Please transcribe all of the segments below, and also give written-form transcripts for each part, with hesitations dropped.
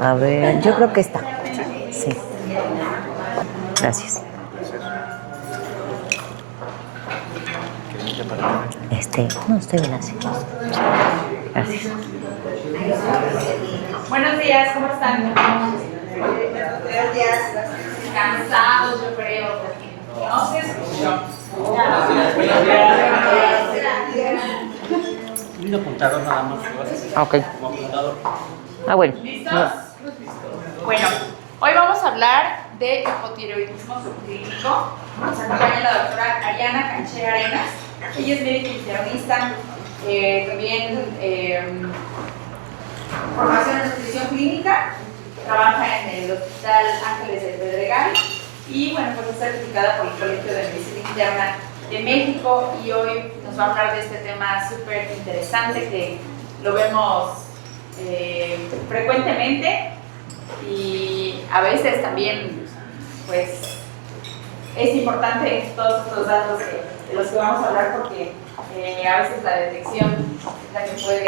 A ver, yo creo que esta. Sí. Gracias. No, estoy bien así. Gracias. Buenos días, ¿cómo están? Buenos días. Cansados, yo creo, porque no se escuchó. Un apuntador nada más. Ok. Bueno. ¿Listos? Bueno, hoy vamos a hablar de hipotiroidismo subclínico. Nos acompaña la doctora Ariana Canché Arenas. Ella es médica internista, también formación en nutrición clínica, trabaja en el Hospital Ángeles del Pedregal y bueno, pues es certificada por el Colegio de Medicina Interna de México y hoy nos va a hablar de este tema súper interesante que lo vemos frecuentemente y a veces también pues es importante todos estos datos de los que vamos a hablar porque a veces la detección es la que puede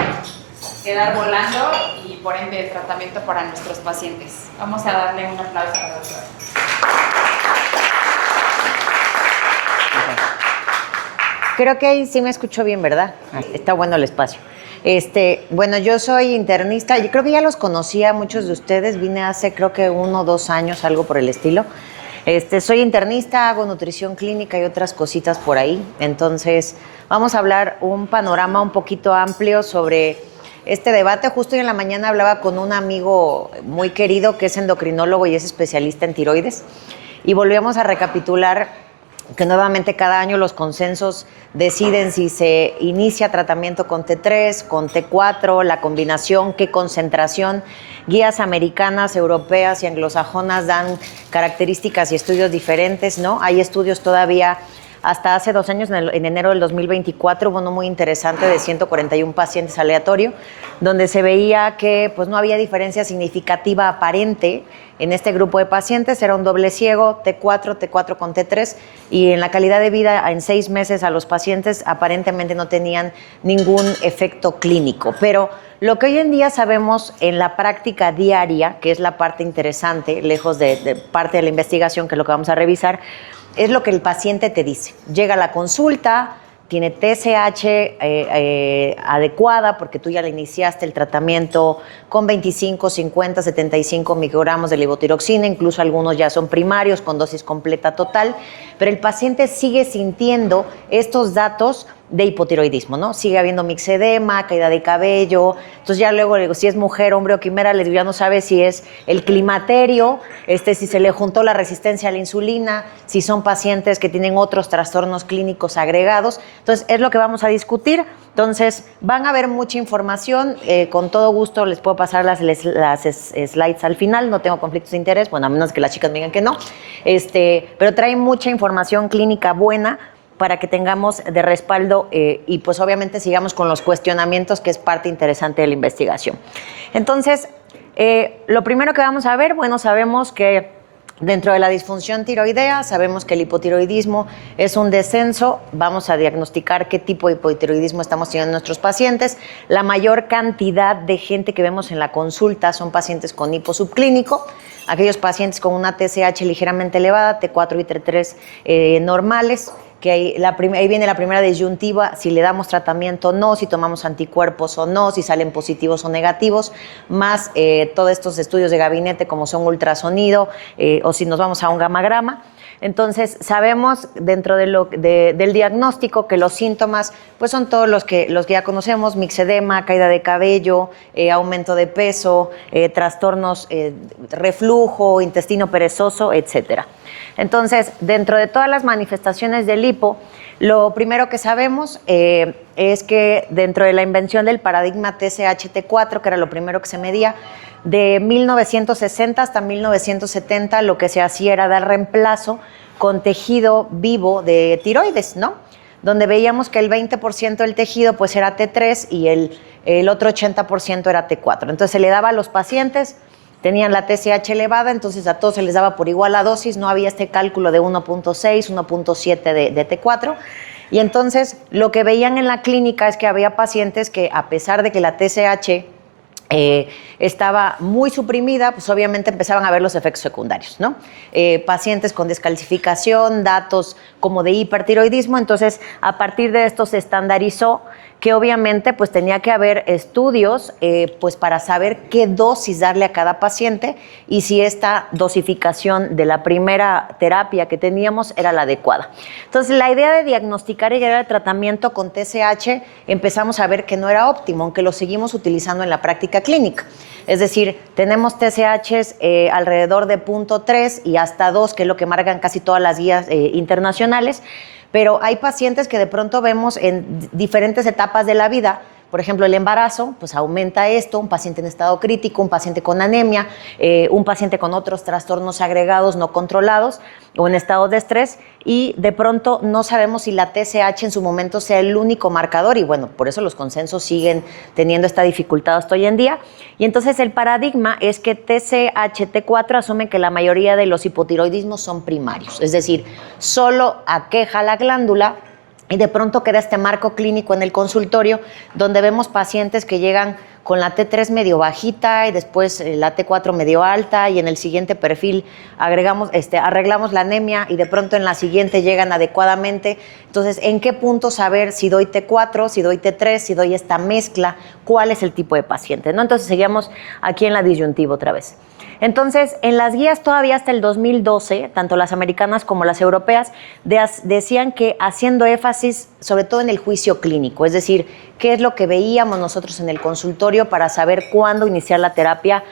quedar volando y por ende el tratamiento para nuestros pacientes. Vamos a darle un aplauso a la doctora. Creo que ahí sí me escuchó bien, ¿verdad? Está bueno el espacio. Bueno, yo soy internista, yo creo que ya los conocía a muchos de ustedes, vine hace creo que 1 o 2 años, algo por el estilo. Soy internista, hago nutrición clínica y otras cositas por ahí. Entonces, vamos a hablar un panorama un poquito amplio sobre este debate. Justo hoy en la mañana hablaba con un amigo muy querido que es endocrinólogo y es especialista en tiroides. Y volvíamos a recapitular que nuevamente cada año los consensos deciden si se inicia tratamiento con T3, con T4, la combinación, qué concentración. Guías americanas, europeas y anglosajonas dan características y estudios diferentes, ¿no? Hay estudios todavía, hasta hace 2 años, en enero del 2024, hubo uno muy interesante de 141 pacientes aleatorio, donde se veía que pues, no había diferencia significativa aparente en este grupo de pacientes. Era un doble ciego, T4 con T3, y en la calidad de vida en 6 meses a los pacientes aparentemente no tenían ningún efecto clínico. Pero lo que hoy en día sabemos en la práctica diaria, que es la parte interesante, lejos de parte de la investigación, que es lo que vamos a revisar, es lo que el paciente te dice. Llega a la consulta, tiene TSH adecuada porque tú ya le iniciaste el tratamiento con 25, 50, 75 microgramos de levotiroxina, incluso algunos ya son primarios con dosis completa total, pero el paciente sigue sintiendo estos datos de hipotiroidismo, ¿no? Sigue habiendo mixedema, caída de cabello. Entonces ya luego le digo, si es mujer, hombre o quimera, le digo, ya no sabe si es el climaterio, si se le juntó la resistencia a la insulina, si son pacientes que tienen otros trastornos clínicos agregados. Entonces es lo que vamos a discutir. Entonces van a haber mucha información, con todo gusto les puedo pasar las slides al final, no tengo conflictos de interés, bueno, a menos que las chicas me digan que no, pero trae mucha información clínica buena para que tengamos de respaldo y pues obviamente sigamos con los cuestionamientos, que es parte interesante de la investigación. Entonces, lo primero que vamos a ver, bueno, sabemos que dentro de la disfunción tiroidea, sabemos que el hipotiroidismo es un descenso. Vamos a diagnosticar qué tipo de hipotiroidismo estamos teniendo en nuestros pacientes. La mayor cantidad de gente que vemos en la consulta son pacientes con hipo subclínico, aquellos pacientes con una TSH ligeramente elevada, T4 y T3 normales, que ahí viene la primera disyuntiva, si le damos tratamiento o no, si tomamos anticuerpos o no, si salen positivos o negativos, más todos estos estudios de gabinete como son ultrasonido o si nos vamos a un gamagrama. Entonces, sabemos dentro del diagnóstico que los síntomas pues son todos los que ya conocemos: mixedema, caída de cabello, aumento de peso, trastornos, reflujo, intestino perezoso, etcétera. Entonces, dentro de todas las manifestaciones del hipo, lo primero que sabemos es que dentro de la invención del paradigma TSH-T4, que era lo primero que se medía, de 1960 hasta 1970 lo que se hacía era dar reemplazo con tejido vivo de tiroides, ¿no? Donde veíamos que el 20% del tejido pues era T3 y el otro 80% era T4. Entonces se le daba a los pacientes, tenían la TSH elevada, entonces a todos se les daba por igual la dosis, no había este cálculo de 1.6, 1.7 de T4. Y entonces lo que veían en la clínica es que había pacientes que, a pesar de que la TSH estaba muy suprimida, pues obviamente empezaban a ver los efectos secundarios, ¿no? Pacientes con descalcificación, datos como de hipertiroidismo, entonces a partir de esto se estandarizó que obviamente pues tenía que haber estudios pues para saber qué dosis darle a cada paciente y si esta dosificación de la primera terapia que teníamos era la adecuada. Entonces la idea de diagnosticar y llegar al tratamiento con TSH empezamos a ver que no era óptimo, aunque lo seguimos utilizando en la práctica clínica. Es decir, tenemos TSHs alrededor de 0.3 y hasta 2, que es lo que marcan casi todas las guías internacionales, pero hay pacientes que de pronto vemos en diferentes etapas de la vida. Por ejemplo, el embarazo, pues aumenta esto, un paciente en estado crítico, un paciente con anemia, un paciente con otros trastornos agregados no controlados o en estado de estrés, y de pronto no sabemos si la TSH en su momento sea el único marcador, y bueno, por eso los consensos siguen teniendo esta dificultad hasta hoy en día. Y entonces el paradigma es que TSH, T4 asume que la mayoría de los hipotiroidismos son primarios, es decir, solo aqueja la glándula. Y de pronto queda este marco clínico en el consultorio donde vemos pacientes que llegan con la T3 medio bajita y después la T4 medio alta, y en el siguiente perfil arreglamos la anemia y de pronto en la siguiente llegan adecuadamente. Entonces, ¿en qué punto saber si doy T4, si doy T3, si doy esta mezcla? ¿Cuál es el tipo de paciente, ¿no? Entonces seguimos aquí en la disyuntiva otra vez. Entonces, en las guías todavía hasta el 2012, tanto las americanas como las europeas, decían que haciendo énfasis sobre todo en el juicio clínico, es decir, qué es lo que veíamos nosotros en el consultorio para saber cuándo iniciar la terapia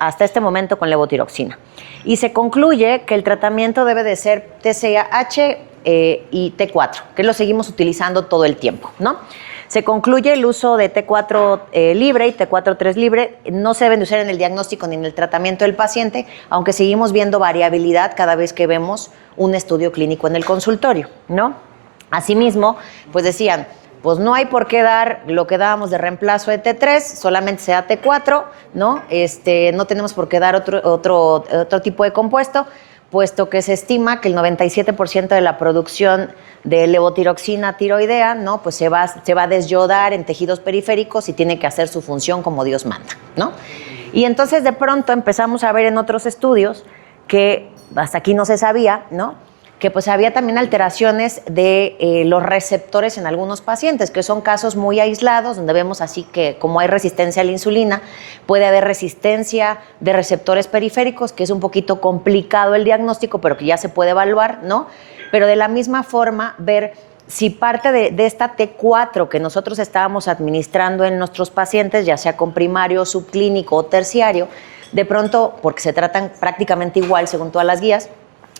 hasta este momento con levotiroxina. Y se concluye que el tratamiento debe de ser TSH y T4, que lo seguimos utilizando todo el tiempo, ¿no? Se concluye el uso de T4 libre y T4-3 libre. No se deben de usar en el diagnóstico ni en el tratamiento del paciente, aunque seguimos viendo variabilidad cada vez que vemos un estudio clínico en el consultorio, ¿no? Asimismo, pues decían, pues no hay por qué dar lo que dábamos de reemplazo de T3, solamente sea T4, ¿no? No tenemos por qué dar otro tipo de compuesto, puesto que se estima que el 97% de la producción de levotiroxina tiroidea, ¿no? Pues se va a desyodar en tejidos periféricos y tiene que hacer su función como Dios manda, ¿no? Y entonces de pronto empezamos a ver en otros estudios que hasta aquí no se sabía, ¿no? Que pues había también alteraciones de los receptores en algunos pacientes, que son casos muy aislados, donde vemos así que como hay resistencia a la insulina, puede haber resistencia de receptores periféricos, que es un poquito complicado el diagnóstico, pero que ya se puede evaluar, ¿no? Pero de la misma forma, ver si parte de esta T4 que nosotros estábamos administrando en nuestros pacientes, ya sea con primario, subclínico o terciario, de pronto, porque se tratan prácticamente igual según todas las guías,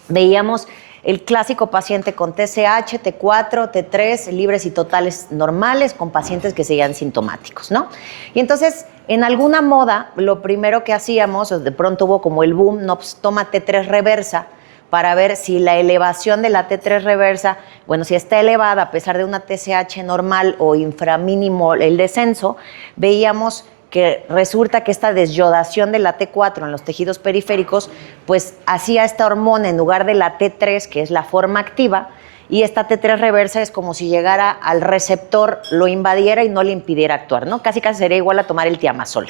veíamos el clásico paciente con TSH, T4, T3, libres y totales normales, con pacientes que seguían sintomáticos, ¿no? Y entonces, en alguna moda, lo primero que hacíamos, de pronto hubo como el boom, no, pues toma T3 reversa, para ver si la elevación de la T3 reversa, bueno, si está elevada a pesar de una TSH normal o inframínimo el descenso, veíamos que resulta que esta desyodación de la T4 en los tejidos periféricos, pues hacía esta hormona en lugar de la T3, que es la forma activa, y esta T3 reversa es como si llegara al receptor, lo invadiera y no le impidiera actuar, ¿no? Casi sería igual a tomar el tiamazol.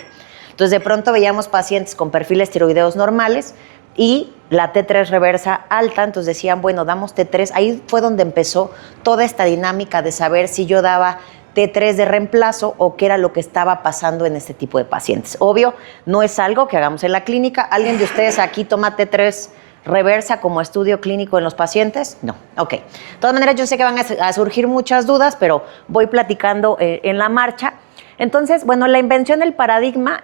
Entonces, de pronto veíamos pacientes con perfiles tiroideos normales y la T3 reversa alta, entonces decían, bueno, damos T3. Ahí fue donde empezó toda esta dinámica de saber si yo daba T3 de reemplazo o qué era lo que estaba pasando en este tipo de pacientes. Obvio, no es algo que hagamos en la clínica. ¿Alguien de ustedes aquí toma T3 reversa como estudio clínico en los pacientes? No. Ok. De todas maneras, yo sé que van a surgir muchas dudas, pero voy platicando en la marcha. Entonces, bueno, la invención del paradigma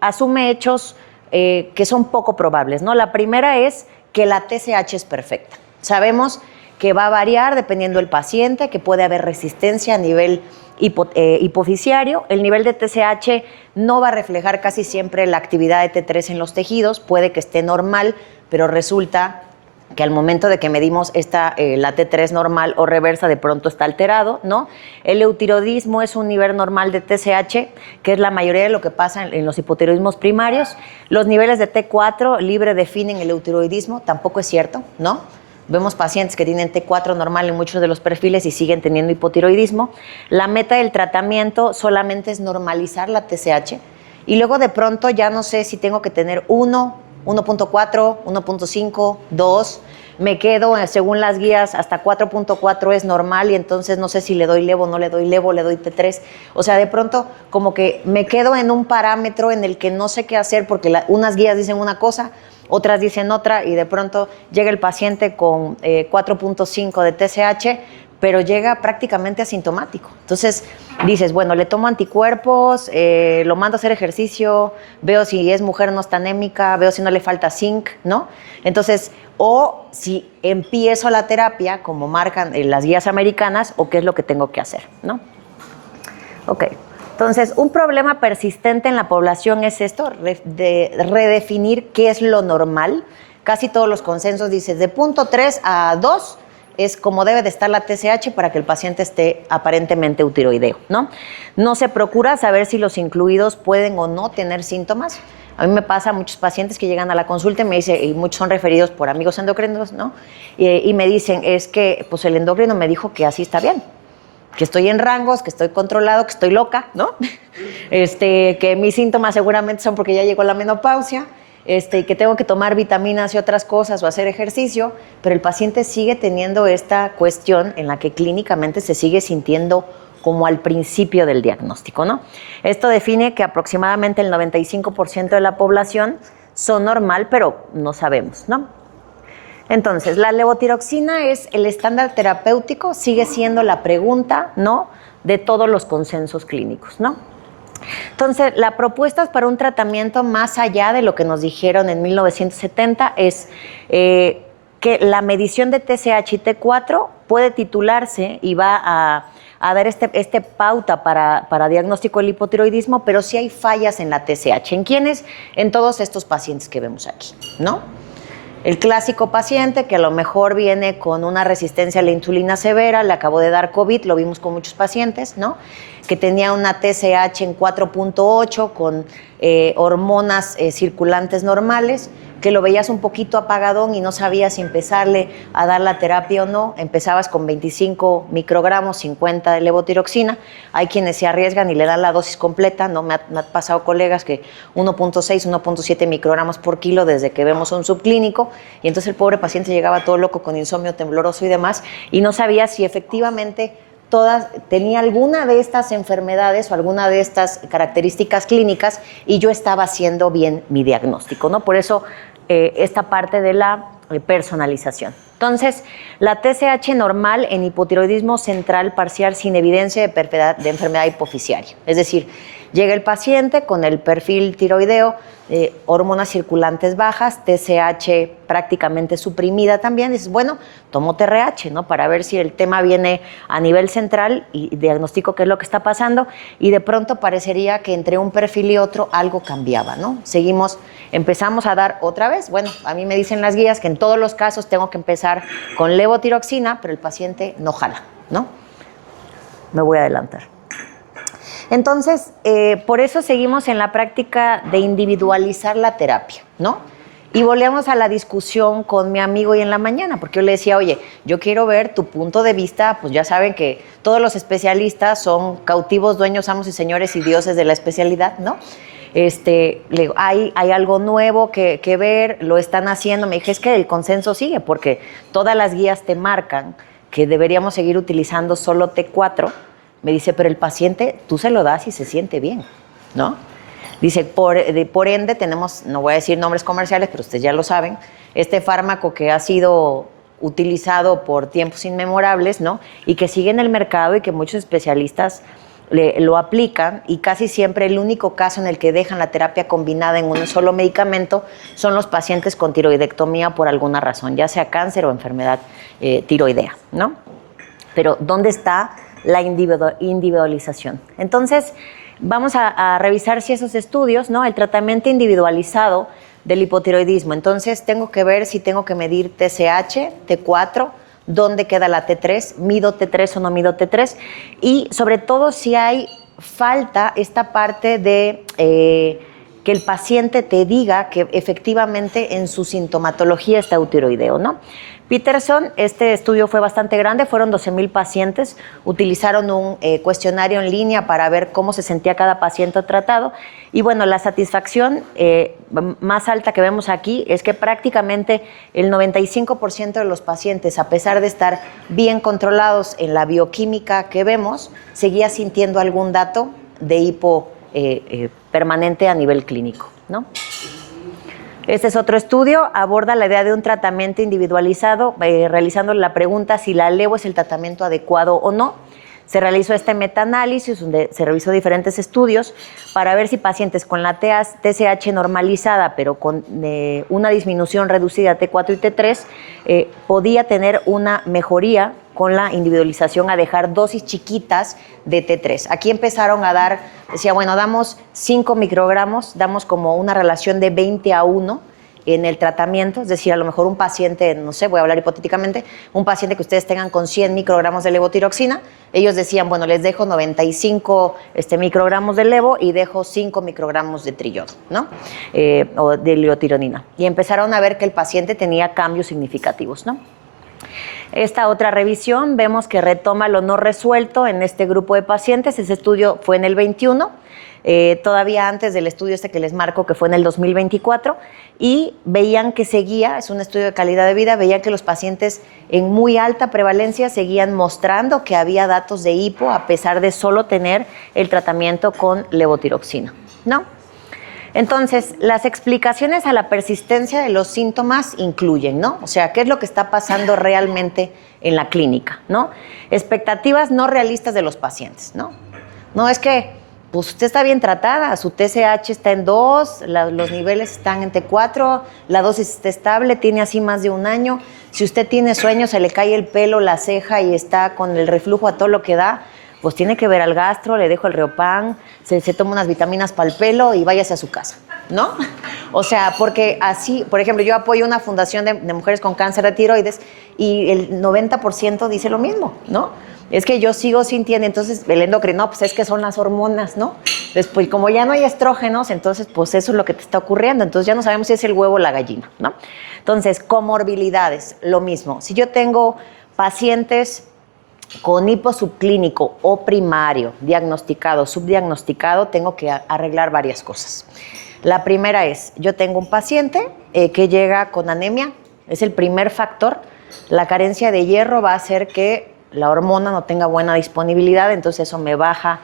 asume hechos que son poco probables, ¿no? La primera es que la TSH es perfecta. Sabemos que va a variar dependiendo del paciente, que puede haber resistencia a nivel hipofisiario. El nivel de TSH no va a reflejar casi siempre la actividad de T3 en los tejidos, puede que esté normal, pero resulta que al momento de que medimos la T3 normal o reversa, de pronto está alterado, ¿no? El eutiroidismo es un nivel normal de TSH, que es la mayoría de lo que pasa en los hipotiroidismos primarios. Los niveles de T4 libre definen el eutiroidismo, tampoco es cierto, ¿no? Vemos pacientes que tienen T4 normal en muchos de los perfiles y siguen teniendo hipotiroidismo. La meta del tratamiento solamente es normalizar la TSH Y luego de pronto ya no sé si tengo que tener 1, 1.4, 1.5, 2. Me quedo, según las guías, hasta 4.4 es normal y entonces no sé si le doy levo, no le doy levo, le doy T3. O sea, de pronto como que me quedo en un parámetro en el que no sé qué hacer porque unas guías dicen una cosa, otras dicen otra y de pronto llega el paciente con 4.5 de TSH, pero llega prácticamente asintomático. Entonces dices, bueno, le tomo anticuerpos, lo mando a hacer ejercicio, veo si es mujer no está anémica, veo si no le falta zinc, ¿no? Entonces, o si empiezo la terapia, como marcan las guías americanas, o qué es lo que tengo que hacer, ¿no? Ok. Entonces, un problema persistente en la población es esto, de redefinir qué es lo normal. Casi todos los consensos dicen de 0.3 a 2 es como debe de estar la TSH para que el paciente esté aparentemente eutiroideo, ¿no? No se procura saber si los incluidos pueden o no tener síntomas. A mí me pasa a muchos pacientes que llegan a la consulta y me dicen, y muchos son referidos por amigos endocrinos, ¿no? Y me dicen, es que pues el endocrino me dijo que así está bien, que estoy en rangos, que estoy controlado, que estoy loca, ¿no? Que mis síntomas seguramente son porque ya llegó la menopausia, que tengo que tomar vitaminas y otras cosas o hacer ejercicio, pero el paciente sigue teniendo esta cuestión en la que clínicamente se sigue sintiendo como al principio del diagnóstico, ¿no? Esto define que aproximadamente el 95% de la población son normal, pero no sabemos, ¿no? Entonces, la levotiroxina es el estándar terapéutico, sigue siendo la pregunta, ¿no?, de todos los consensos clínicos, ¿no? Entonces, la propuesta para un tratamiento más allá de lo que nos dijeron en 1970 es que la medición de TSH y T4 puede titularse y va a dar este pauta para diagnóstico del hipotiroidismo, pero sí hay fallas en la TSH. ¿En quiénes? En todos estos pacientes que vemos aquí, ¿no? El clásico paciente que a lo mejor viene con una resistencia a la insulina severa, le acabó de dar COVID, lo vimos con muchos pacientes, ¿no? Que tenía una TSH en 4.8 con hormonas circulantes normales, que lo veías un poquito apagadón y no sabías si empezarle a dar la terapia o no. Empezabas con 25 microgramos, 50 de levotiroxina. Hay quienes se arriesgan y le dan la dosis completa, ¿no? Me ha pasado colegas que 1.6, 1.7 microgramos por kilo desde que vemos un subclínico, y entonces el pobre paciente llegaba todo loco con insomnio tembloroso y demás, y no sabía si efectivamente tenía alguna de estas enfermedades o alguna de estas características clínicas y yo estaba haciendo bien mi diagnóstico, ¿no? Por eso esta parte de la personalización. Entonces, la TSH normal en hipotiroidismo central parcial sin evidencia de enfermedad hipofisiaria. Es decir, llega el paciente con el perfil tiroideo, hormonas circulantes bajas, TSH prácticamente suprimida también. Dices, bueno, tomo TRH, ¿no? Para ver si el tema viene a nivel central y diagnostico qué es lo que está pasando. Y de pronto parecería que entre un perfil y otro algo cambiaba, ¿no? Empezamos a dar otra vez. Bueno, a mí me dicen las guías que en todos los casos tengo que empezar con levotiroxina, pero el paciente no jala, ¿no? Me voy a adelantar. Entonces, por eso seguimos en la práctica de individualizar la terapia, ¿no? Y volvemos a la discusión con mi amigo hoy en la mañana, porque yo le decía, oye, yo quiero ver tu punto de vista, pues ya saben que todos los especialistas son cautivos, dueños, amos y señores y dioses de la especialidad, ¿no? Le digo, hay algo nuevo que ver, lo están haciendo. Me dije, es que el consenso sigue, porque todas las guías te marcan que deberíamos seguir utilizando solo T4. Me dice, pero el paciente, tú se lo das y se siente bien, ¿no? Dice, por ende tenemos, no voy a decir nombres comerciales, pero ustedes ya lo saben, este fármaco que ha sido utilizado por tiempos inmemorables, ¿no? Y que sigue en el mercado y que muchos especialistas lo aplican, y casi siempre el único caso en el que dejan la terapia combinada en un solo medicamento son los pacientes con tiroidectomía por alguna razón, ya sea cáncer o enfermedad tiroidea, ¿no? Pero ¿dónde está la individualización? Entonces, vamos a revisar si esos estudios, ¿no? El tratamiento individualizado del hipotiroidismo. Entonces, tengo que ver si tengo que medir TSH, T4, dónde queda la T3, mido T3 o no mido T3, y sobre todo si hay falta esta parte de que el paciente te diga que efectivamente en su sintomatología está eutiroideo, ¿no? Peterson, este estudio fue bastante grande, fueron 12,000 pacientes, utilizaron un cuestionario en línea para ver cómo se sentía cada paciente tratado y bueno, la satisfacción más alta que vemos aquí es que prácticamente el 95% de los pacientes, a pesar de estar bien controlados en la bioquímica que vemos, seguía sintiendo algún dato de hipo permanente a nivel clínico, ¿no? Este es otro estudio, aborda la idea de un tratamiento individualizado, realizando la pregunta si la levo es el tratamiento adecuado o no. Se realizó este metaanálisis donde se revisó diferentes estudios para ver si pacientes con la TSH normalizada, pero con una disminución reducida T4 y T3, podía tener una mejoría con la individualización a dejar dosis chiquitas de T3. Aquí empezaron a dar, decía, bueno, damos 5 microgramos, damos como una relación de 20:1 en el tratamiento, es decir, a lo mejor un paciente, no sé, voy a hablar hipotéticamente, un paciente que ustedes tengan con 100 microgramos de levotiroxina, ellos decían, bueno, les dejo 95 microgramos de levo y dejo 5 microgramos de triodo, ¿no? O de levotironina. Y empezaron a ver que el paciente tenía cambios significativos, ¿no? Esta otra revisión vemos que retoma lo no resuelto en este grupo de pacientes. Ese estudio fue en el 21, todavía antes del estudio que les marco, que fue en el 2024, y veían que seguía, es un estudio de calidad de vida, veían que los pacientes en muy alta prevalencia seguían mostrando que había datos de hipo a pesar de solo tener el tratamiento con levotiroxina, ¿no? Entonces, las explicaciones a la persistencia de los síntomas incluyen, ¿no? O sea, ¿qué es lo que está pasando realmente en la clínica, ¿no? Expectativas no realistas de los pacientes, ¿no? No es que, pues usted está bien tratada, su TSH está en 2, los niveles están en T4, la dosis está estable, tiene así más de un año. Si usted tiene sueño, se le cae el pelo, la ceja y está con el reflujo a todo lo que da, pues tiene que ver al gastro, le dejo el Riopan, se toma unas vitaminas para el pelo y váyase a su casa, ¿no? O sea, porque así, por ejemplo, yo apoyo una fundación de mujeres con cáncer de tiroides y el 90% dice lo mismo, ¿no? Es que yo sigo sintiendo, entonces el endocrino, pues es que son las hormonas, ¿no? Después, como ya no hay estrógenos, entonces pues eso es lo que te está ocurriendo, entonces ya no sabemos si es el huevo o la gallina, ¿no? Entonces, comorbilidades, lo mismo. Si yo tengo pacientes con hipo subclínico o primario, diagnosticado, subdiagnosticado, tengo que arreglar varias cosas. La primera es, yo tengo un paciente que llega con anemia, es el primer factor. La carencia de hierro va a hacer que la hormona no tenga buena disponibilidad, entonces eso me baja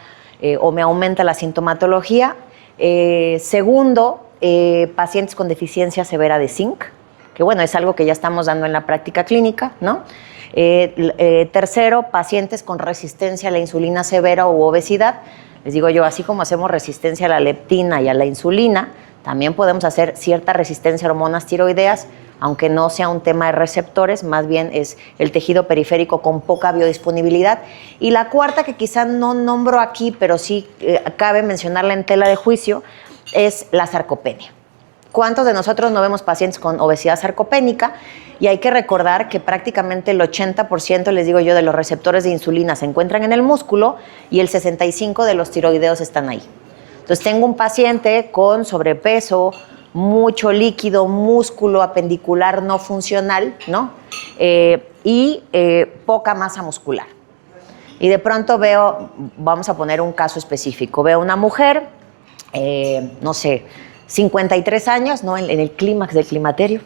o me aumenta la sintomatología. Segundo, pacientes con deficiencia severa de zinc, que bueno, es algo que ya estamos dando en la práctica clínica, ¿no? Tercero, pacientes con resistencia a la insulina severa u obesidad. Les digo yo, así como hacemos resistencia a la leptina y a la insulina, también podemos hacer cierta resistencia a hormonas tiroideas, aunque no sea un tema de receptores, más bien es el tejido periférico con poca biodisponibilidad. Y la cuarta, que quizá no nombro aquí, pero sí cabe mencionarla en tela de juicio, es la sarcopenia. ¿Cuántos de nosotros no vemos pacientes con obesidad sarcopénica? Y hay que recordar que prácticamente el 80%, les digo yo, de los receptores de insulina se encuentran en el músculo y el 65% de los tiroideos están ahí. Entonces tengo un paciente con sobrepeso, mucho líquido, músculo apendicular no funcional, ¿no? Y poca masa muscular. Y de pronto veo, vamos a poner un caso específico, veo una mujer, no sé, 53 años, ¿no? En el clímax del climaterio,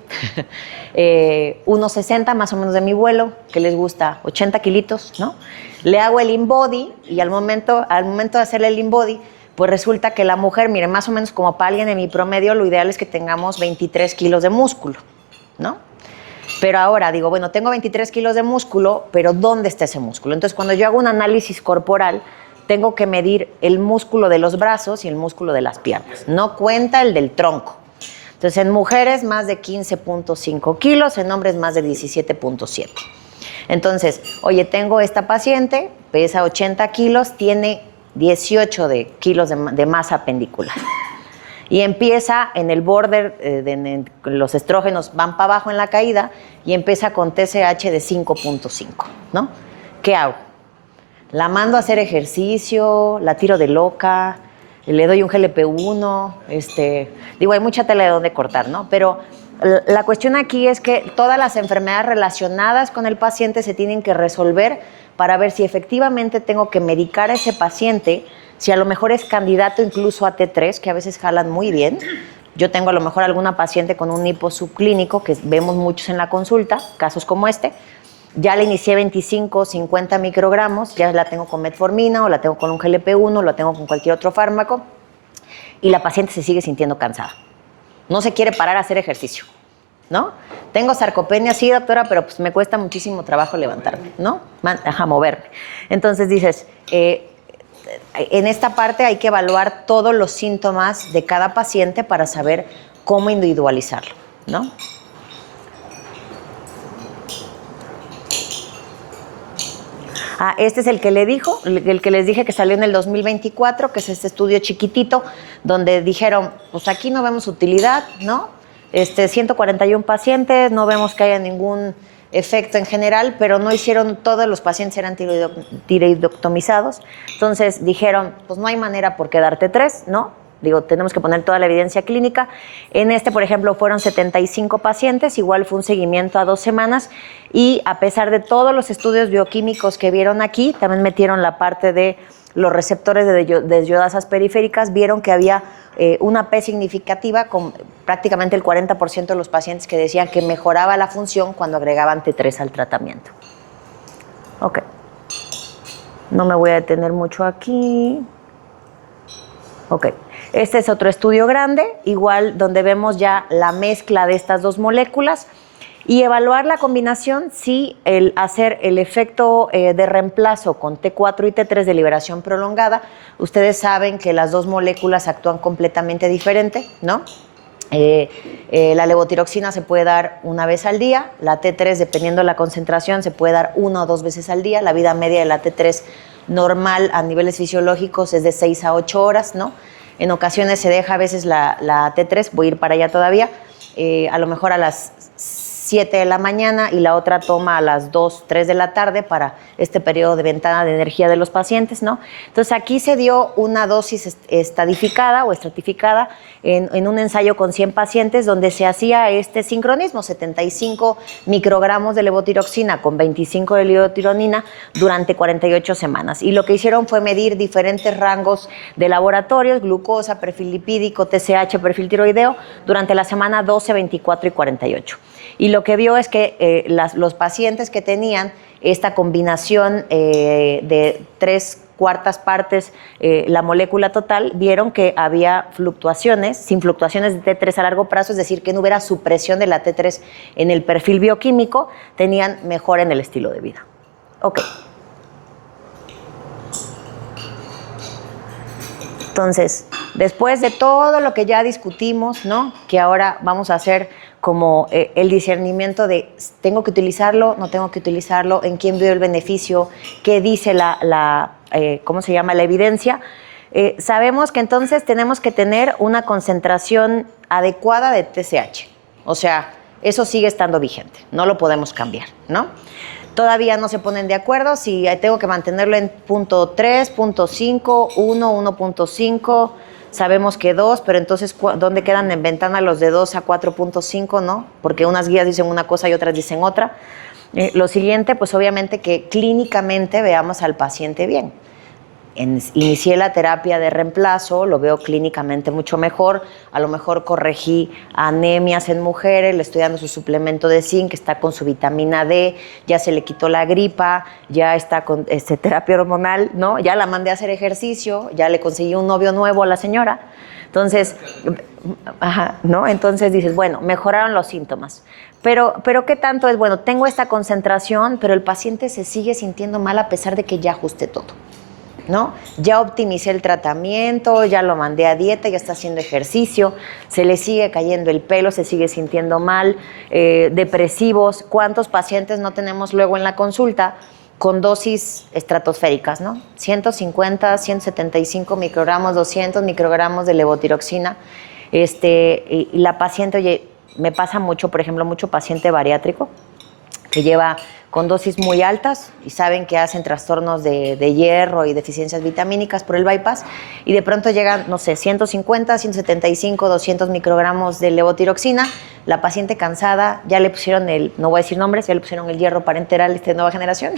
1,60 más o menos de mi vuelo, que les gusta 80 kilitos, ¿no? Le hago el InBody y al momento de hacerle el InBody, pues resulta que la mujer, mire, más o menos como para alguien de mi promedio, lo ideal es que tengamos 23 kilos de músculo, ¿no? Pero ahora digo, bueno, tengo 23 kilos de músculo, pero ¿dónde está ese músculo? Entonces, cuando yo hago un análisis corporal, tengo que medir el músculo de los brazos y el músculo de las piernas. No cuenta el del tronco. Entonces, en mujeres más de 15.5 kilos, en hombres más de 17.7. Entonces, oye, tengo esta paciente, pesa 80 kilos, tiene 18 kilos de masa apendicular. Y empieza en el border, los estrógenos van para abajo en la caída y empieza con TSH de 5.5, ¿no? ¿Qué hago? La mando a hacer ejercicio, la tiro de loca, le doy un GLP-1, digo, hay mucha tela de dónde cortar, ¿no? Pero la cuestión aquí es que todas las enfermedades relacionadas con el paciente se tienen que resolver para ver si efectivamente tengo que medicar a ese paciente, si a lo mejor es candidato incluso a T3, que a veces jalan muy bien. Yo tengo a lo mejor alguna paciente con un hipo subclínico, que vemos muchos en la consulta, casos como este. Ya le inicié 25, 50 microgramos, ya la tengo con metformina o la tengo con un GLP-1, o la tengo con cualquier otro fármaco, y la paciente se sigue sintiendo cansada. No se quiere parar a hacer ejercicio, ¿no? Tengo sarcopenia, sí, doctora, pero pues me cuesta muchísimo trabajo levantarme, ¿no? Moverme. Entonces dices, en esta parte hay que evaluar todos los síntomas de cada paciente para saber cómo individualizarlo, ¿no? Este es el que el que les dije que salió en el 2024, que es este estudio chiquitito, donde dijeron, pues aquí no vemos utilidad, ¿no? 141 pacientes, no vemos que haya ningún efecto en general, pero no hicieron, todos los pacientes eran tiroidectomizados. Entonces dijeron, pues no hay manera por qué darte 3, ¿no? Digo, tenemos que poner toda la evidencia clínica. En por ejemplo, fueron 75 pacientes, igual fue un seguimiento a 2 semanas, y a pesar de todos los estudios bioquímicos que vieron aquí, también metieron la parte de los receptores de desyodasas periféricas, vieron que había una P significativa con prácticamente el 40% de los pacientes que decían que mejoraba la función cuando agregaban T3 al tratamiento. Ok. No me voy a detener mucho aquí. Ok. Este es otro estudio grande, igual donde vemos ya la mezcla de estas dos moléculas y evaluar la combinación si hacer el efecto de reemplazo con T4 y T3 de liberación prolongada. Ustedes saben que las dos moléculas actúan completamente diferente, ¿no? La levotiroxina se puede dar una vez al día, la T3, dependiendo de la concentración, se puede dar 1 o 2 veces al día. La vida media de la T3 normal a niveles fisiológicos es de 6 a 8 horas, ¿no? En ocasiones se deja a veces la T3, voy a ir para allá todavía, a lo mejor a las 7 de la mañana y la otra toma a las 2, 3 de la tarde para este periodo de ventana de energía de los pacientes, ¿no? Entonces aquí se dio una dosis estadificada o estratificada en un ensayo con 100 pacientes donde se hacía este sincronismo, 75 microgramos de levotiroxina con 25 de levotironina durante 48 semanas. Y lo que hicieron fue medir diferentes rangos de laboratorios, glucosa, perfil lipídico, TSH, perfil tiroideo, durante la semana 12, 24 y 48. Y lo que vio es que los pacientes que tenían esta combinación de 3/4 partes la molécula total, vieron que había fluctuaciones, sin fluctuaciones de T3 a largo plazo, es decir, que no hubiera supresión de la T3 en el perfil bioquímico, tenían mejora en el estilo de vida. Ok. Entonces, después de todo lo que ya discutimos, ¿no? Que ahora vamos a hacer como el discernimiento de tengo que utilizarlo, no tengo que utilizarlo, en quién veo el beneficio, qué dice ¿cómo se llama? La evidencia. Sabemos que entonces tenemos que tener una concentración adecuada de TSH. O sea, eso sigue estando vigente, no lo podemos cambiar, ¿no? Todavía no se ponen de acuerdo si tengo que mantenerlo en 0.3, 0.5, 1, 1.5... Sabemos que 2, pero entonces, ¿dónde quedan en ventana los de 2 a 4.5, no? Porque unas guías dicen una cosa y otras dicen otra. Lo siguiente, pues obviamente que clínicamente veamos al paciente bien. Inicié la terapia de reemplazo, lo veo clínicamente mucho mejor, a lo mejor corregí anemias en mujeres, le estoy dando su suplemento de zinc, está con su vitamina D, ya se le quitó la gripa, ya está con terapia hormonal, ¿no? Ya la mandé a hacer ejercicio, ya le conseguí un novio nuevo a la señora. Entonces, ¿no? Entonces dices, bueno, mejoraron los síntomas. Pero ¿qué tanto es? Bueno, tengo esta concentración, pero el paciente se sigue sintiendo mal a pesar de que ya ajusté todo, ¿no? Ya optimicé el tratamiento, ya lo mandé a dieta, ya está haciendo ejercicio, se le sigue cayendo el pelo, se sigue sintiendo mal, depresivos. ¿Cuántos pacientes no tenemos luego en la consulta con dosis estratosféricas, ¿no? 150, 175 microgramos, 200 microgramos de levotiroxina. Y la paciente, oye, me pasa mucho, por ejemplo, mucho paciente bariátrico que lleva con dosis muy altas y saben que hacen trastornos de hierro y deficiencias vitamínicas por el bypass, y de pronto llegan, no sé, 150, 175, 200 microgramos de levotiroxina, la paciente cansada, ya le pusieron no voy a decir nombres, ya le pusieron el hierro parenteral de nueva generación,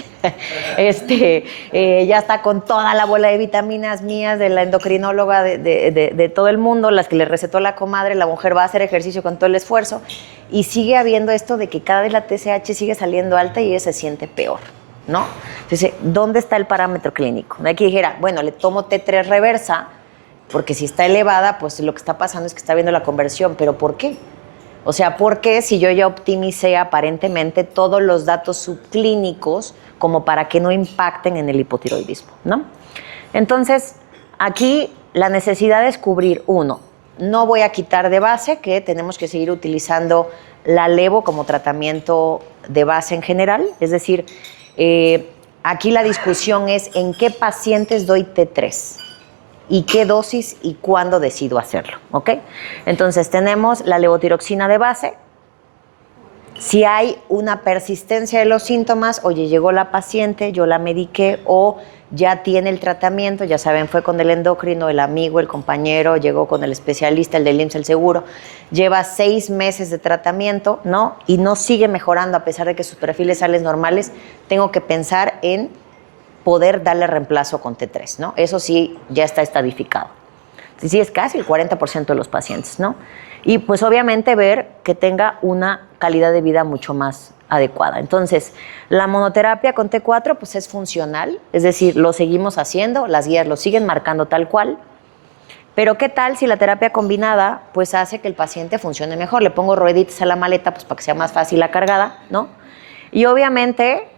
ya está con toda la bola de vitaminas mías de la endocrinóloga de todo el mundo, las que le recetó la comadre, la mujer va a hacer ejercicio con todo el esfuerzo, y sigue habiendo esto de que cada vez la TSH sigue saliendo alta y ella se siente peor, ¿no? Entonces, ¿dónde está el parámetro clínico? No hay que dijera, bueno, le tomo T3 reversa, porque si está elevada, pues lo que está pasando es que está viendo la conversión, pero ¿por qué? O sea, ¿por qué si yo ya optimicé aparentemente todos los datos subclínicos como para que no impacten en el hipotiroidismo, ¿no? Entonces, aquí la necesidad es cubrir, uno, no voy a quitar de base que tenemos que seguir utilizando la levo como tratamiento de base en general, es decir, aquí la discusión es en qué pacientes doy T3 y qué dosis y cuándo decido hacerlo, ¿ok? Entonces tenemos la levotiroxina de base. Si hay una persistencia de los síntomas, oye, llegó la paciente, yo la mediqué o ya tiene el tratamiento, ya saben, fue con el endocrino, el amigo, el compañero, llegó con el especialista, el del IMSS, el seguro, lleva 6 meses de tratamiento, ¿no? Y no sigue mejorando a pesar de que sus perfiles salen normales, tengo que pensar en poder darle reemplazo con T3, ¿no? Eso sí, ya está estadificado. Sí, es casi el 40% de los pacientes, ¿no? Y pues obviamente ver que tenga una calidad de vida mucho más adecuada. Entonces, la monoterapia con T4 pues es funcional, es decir, lo seguimos haciendo, las guías lo siguen marcando tal cual, pero ¿qué tal si la terapia combinada pues hace que el paciente funcione mejor? Le pongo rueditas a la maleta pues para que sea más fácil la cargada, ¿no? Y obviamente,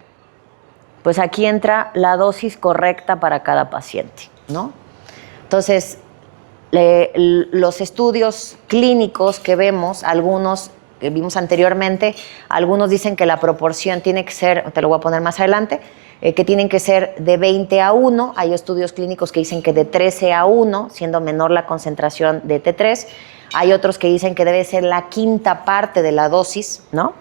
pues aquí entra la dosis correcta para cada paciente, ¿no? Entonces, los estudios clínicos que vemos, algunos que vimos anteriormente, algunos dicen que la proporción tiene que ser, te lo voy a poner más adelante, que tienen que ser de 20:1, hay estudios clínicos que dicen que de 13:1, siendo menor la concentración de T3, hay otros que dicen que debe ser la quinta parte de la dosis, ¿no?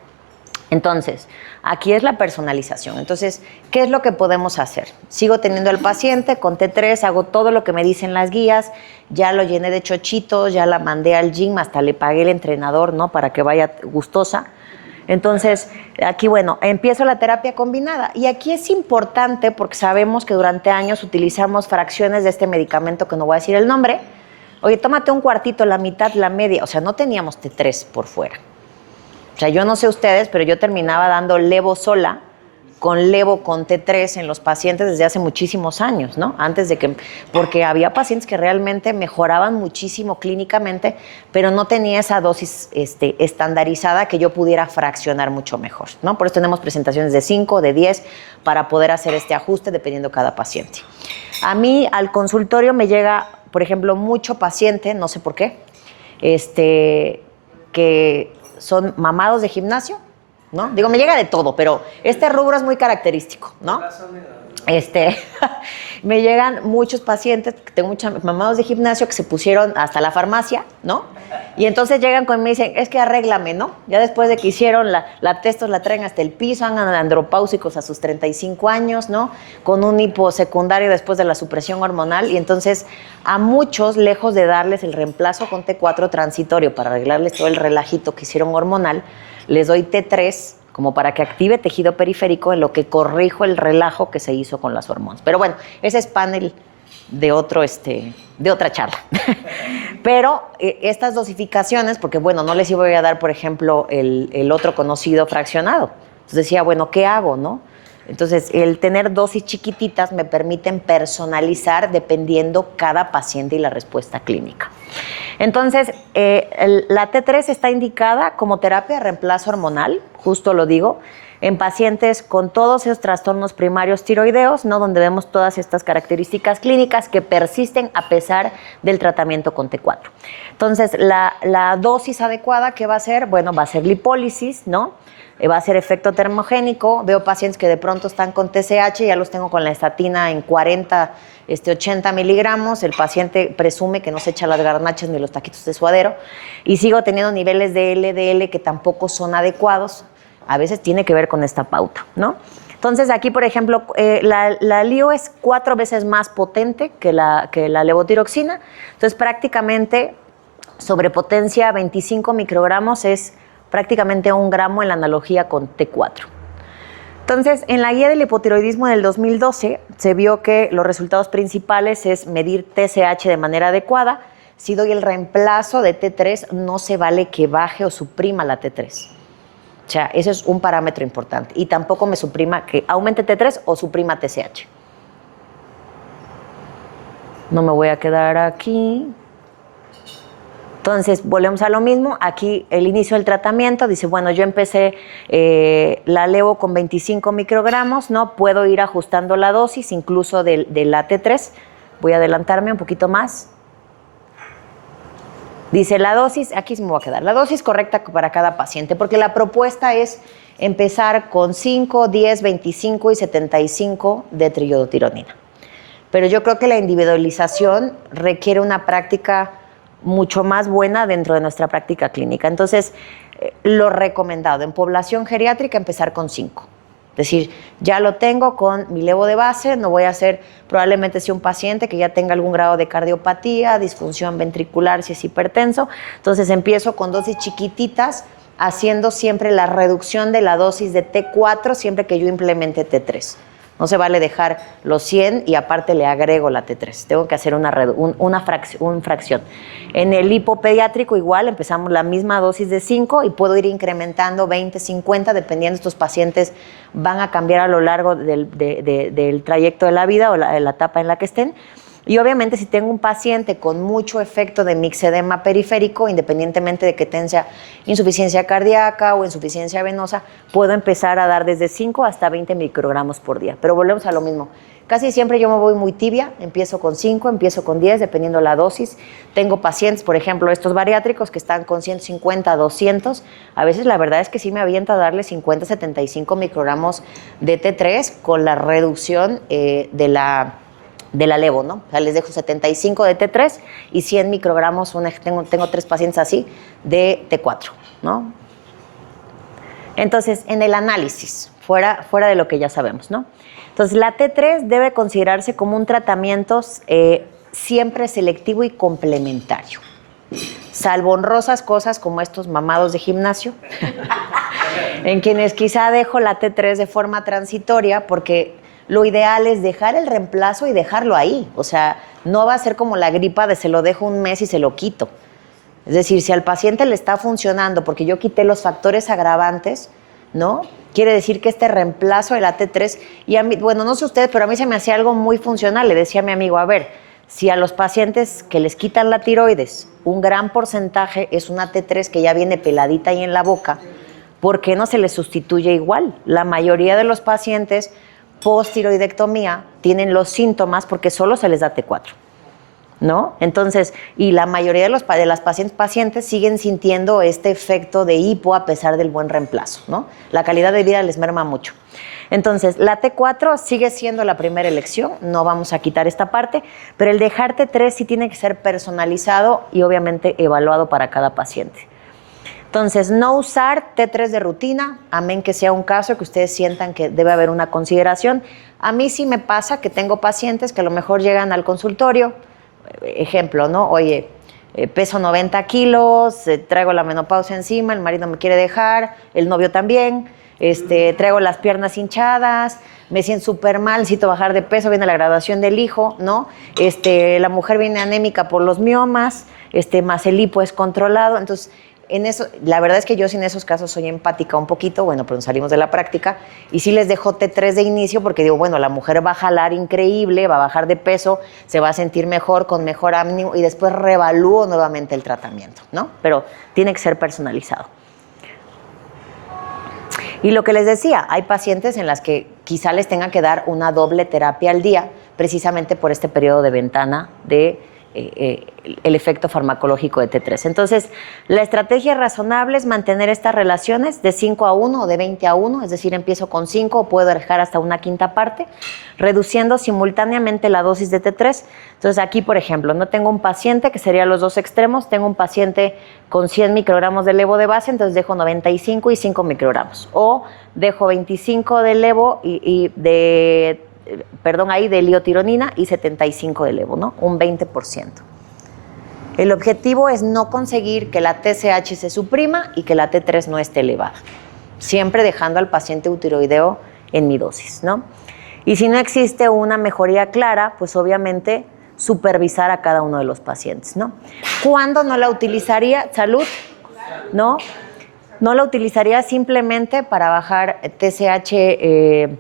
Entonces, aquí es la personalización. Entonces, ¿qué es lo que podemos hacer? Sigo teniendo al paciente con T3, hago todo lo que me dicen las guías, ya lo llené de chochitos, ya la mandé al gym, hasta le pagué el entrenador, ¿no? Para que vaya gustosa. Entonces, aquí, bueno, empiezo la terapia combinada. Y aquí es importante porque sabemos que durante años utilizamos fracciones de este medicamento, que no voy a decir el nombre. Oye, tómate un cuartito, la mitad, la media. O sea, no teníamos T3 por fuera. O sea, yo no sé ustedes, pero yo terminaba dando levo sola con levo con T3 en los pacientes desde hace muchísimos años, ¿no? Antes de que, porque había pacientes que realmente mejoraban muchísimo clínicamente, pero no tenía esa dosis estandarizada que yo pudiera fraccionar mucho mejor, ¿no? Por eso tenemos presentaciones de 5, de 10, para poder hacer este ajuste dependiendo cada paciente. A mí, al consultorio me llega, por ejemplo, mucho paciente, no sé por qué, que son mamados de gimnasio, ¿no? Digo, me llega de todo, pero este rubro es muy característico, ¿no? Me llegan muchos pacientes, tengo muchos mamados de gimnasio que se pusieron hasta la farmacia, ¿no? Y entonces llegan conmigo y me dicen, es que arréglame, ¿no? Ya después de que hicieron la testos, la traen hasta el piso, andan andropáusicos a sus 35 años, ¿no? Con un hiposecundario después de la supresión hormonal. Y entonces a muchos, lejos de darles el reemplazo con T4 transitorio para arreglarles todo el relajito que hicieron hormonal, les doy T3 como para que active tejido periférico en lo que corrijo el relajo que se hizo con las hormonas. Pero bueno, ese es panel de otra charla. Pero estas dosificaciones, porque bueno, no les iba a dar, por ejemplo, el otro conocido fraccionado. Entonces decía, bueno, ¿qué hago, no? Entonces, el tener dosis chiquititas me permiten personalizar dependiendo cada paciente y la respuesta clínica. Entonces, la T3 está indicada como terapia de reemplazo hormonal, justo lo digo, en pacientes con todos esos trastornos primarios tiroideos, ¿no? Donde vemos todas estas características clínicas que persisten a pesar del tratamiento con T4. Entonces, la dosis adecuada, ¿qué va a ser? Bueno, va a ser lipólisis, ¿no? Va a ser efecto termogénico. Veo pacientes que de pronto están con TSH, ya los tengo con la estatina en 40, 80 miligramos. El paciente presume que no se echa las garnachas ni los taquitos de suadero. Y sigo teniendo niveles de LDL que tampoco son adecuados. a veces tiene que ver con esta pauta, ¿no? Entonces, aquí, por ejemplo, la LIO es 4 veces más potente que la levotiroxina. Entonces, prácticamente, sobrepotencia 25 microgramos es prácticamente 1 gramo en la analogía con T4. Entonces, en la guía del hipotiroidismo del 2012, se vio que los resultados principales es medir TSH de manera adecuada. Si doy el reemplazo de T3, no se vale que baje o suprima la T3. O sea, ese es un parámetro importante. Y tampoco me suprima que aumente T3 o suprima TSH. No me voy a quedar aquí. Entonces, volvemos a lo mismo. Aquí el inicio del tratamiento. Dice, bueno, yo empecé la levo con 25 microgramos, ¿no? Puedo ir ajustando la dosis, incluso de la T3. Voy a adelantarme un poquito más. Dice la dosis, aquí me voy a quedar, la dosis correcta para cada paciente, porque la propuesta es empezar con 5, 10, 25 y 75 de triodotironina. Pero yo creo que la individualización requiere una práctica mucho más buena dentro de nuestra práctica clínica. Entonces, lo recomendado en población geriátrica empezar con 5. Es decir, ya lo tengo con mi levo de base, no voy a hacer probablemente si un paciente que ya tenga algún grado de cardiopatía, disfunción ventricular, si es hipertenso. Entonces empiezo con dosis chiquititas, haciendo siempre la reducción de la dosis de T4 siempre que yo implemente T3. No se vale dejar los 100 y aparte le agrego la T3. Tengo que hacer una fracción. En el hipopediátrico igual empezamos la misma dosis de 5 y puedo ir incrementando 20, 50, dependiendo. Estos pacientes van a cambiar a lo largo del trayecto de la vida o la etapa en la que estén. Y obviamente si tengo un paciente con mucho efecto de mixedema periférico, independientemente de que tenga insuficiencia cardíaca o insuficiencia venosa, puedo empezar a dar desde 5 hasta 20 microgramos por día. Pero volvemos a lo mismo. Casi siempre yo me voy muy tibia, empiezo con 5, empiezo con 10, dependiendo la dosis. Tengo pacientes, por ejemplo, estos bariátricos que están con 150, 200. A veces la verdad es que sí me avienta a darle 50, 75 microgramos de T3 con la reducción de la levo, ¿no? O sea, les dejo 75 de T3 y 100 microgramos, tengo 3 pacientes así, de T4, ¿no? Entonces, en el análisis, fuera de lo que ya sabemos, ¿no? Entonces, la T3 debe considerarse como un tratamiento siempre selectivo y complementario, salvo honrosas cosas como estos mamados de gimnasio, en quienes quizá dejo la T3 de forma transitoria porque lo ideal es dejar el reemplazo y dejarlo ahí. O sea, no va a ser como la gripa de se lo dejo un mes y se lo quito. Es decir, si al paciente le está funcionando porque yo quité los factores agravantes, ¿no? Quiere decir que este reemplazo de la T3, y a mí, bueno, no sé ustedes, pero a mí se me hacía algo muy funcional. Le decía a mi amigo, a ver, si a los pacientes que les quitan la tiroides, un gran porcentaje es una T3 que ya viene peladita ahí en la boca, ¿por qué no se les sustituye igual? La mayoría de los pacientes post-tiroidectomía tienen los síntomas porque solo se les da T4, ¿no? Entonces, y la mayoría de las pacientes siguen sintiendo este efecto de hipo a pesar del buen reemplazo, ¿no? La calidad de vida les merma mucho. Entonces, la T4 sigue siendo la primera elección, no vamos a quitar esta parte, pero el dejar T3 sí tiene que ser personalizado y obviamente evaluado para cada paciente. Entonces, no usar T3 de rutina, amén que sea un caso que ustedes sientan que debe haber una consideración. A mí sí me pasa que tengo pacientes que a lo mejor llegan al consultorio, ejemplo, ¿no? Oye, peso 90 kilos, traigo la menopausia encima, el marido me quiere dejar, el novio también, traigo las piernas hinchadas, me siento súper mal, necesito bajar de peso, viene la graduación del hijo, ¿no? La mujer viene anémica por los miomas, más el hipo es controlado, entonces en eso, la verdad es que yo sí en esos casos soy empática un poquito, bueno, pero salimos de la práctica y sí les dejo T3 de inicio porque digo, bueno, la mujer va a jalar increíble, va a bajar de peso, se va a sentir mejor, con mejor ánimo y después reevalúo nuevamente el tratamiento, ¿no? Pero tiene que ser personalizado. Y lo que les decía, hay pacientes en las que quizá les tenga que dar una doble terapia al día, precisamente por este periodo de ventana de el efecto farmacológico de T3. Entonces, la estrategia razonable es mantener estas relaciones de 5:1 o de 20:1, es decir, empiezo con 5 o puedo dejar hasta una quinta parte, reduciendo simultáneamente la dosis de T3. Entonces, aquí, por ejemplo, no tengo un paciente, que serían los dos extremos, tengo un paciente con 100 microgramos de levo de base, entonces dejo 95 y 5 microgramos. O dejo 25 de levo de liotironina y 75 de levo, ¿no? Un 20%. El objetivo es no conseguir que la TSH se suprima y que la T3 no esté elevada, siempre dejando al paciente eutiroideo en mi dosis, ¿no? Y si no existe una mejoría clara, pues obviamente supervisar a cada uno de los pacientes, ¿no? ¿Cuándo no la utilizaría? Salud, ¿no? No la utilizaría simplemente para bajar TSH,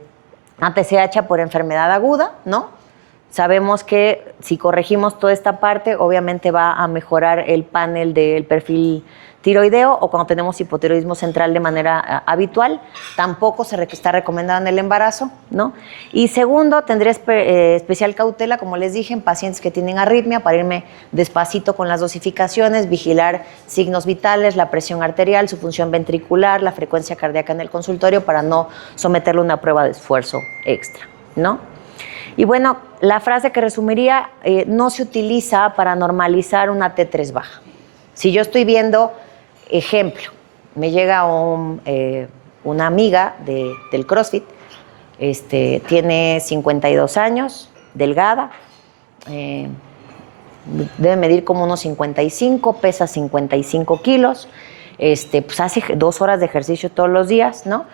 TSH por enfermedad aguda, ¿no? Sabemos que si corregimos toda esta parte, obviamente va a mejorar el panel del perfil tiroideo, o cuando tenemos hipotiroidismo central de manera habitual, tampoco está recomendado en el embarazo, ¿no? Y segundo, tendría especial cautela, como les dije, en pacientes que tienen arritmia, para irme despacito con las dosificaciones, vigilar signos vitales, la presión arterial, su función ventricular, la frecuencia cardíaca en el consultorio, para no someterle a una prueba de esfuerzo extra, ¿no? Y bueno, la frase que resumiría, no se utiliza para normalizar una T3 baja. Si yo estoy viendo, ejemplo, me llega una amiga del CrossFit, tiene 52 años, delgada, debe medir como unos 55, pesa 55 kilos, pues hace 2 horas de ejercicio todos los días, ¿no?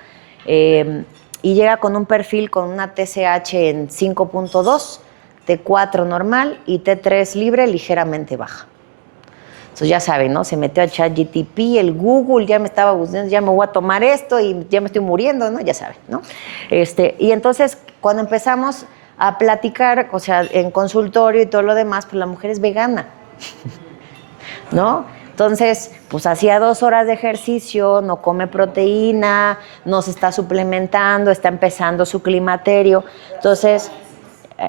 Y llega con un perfil con una TSH en 5.2, T4 normal y T3 libre ligeramente baja. Entonces ya saben, ¿no? Se metió a ChatGPT, el Google, ya me estaba buscando, ya me voy a tomar esto y ya me estoy muriendo, ¿no? Ya saben, ¿no? Y entonces cuando empezamos a platicar, o sea, en consultorio y todo lo demás, pues la mujer es vegana, ¿no? Entonces, pues hacía 2 horas de ejercicio, no come proteína, no se está suplementando, está empezando su climaterio.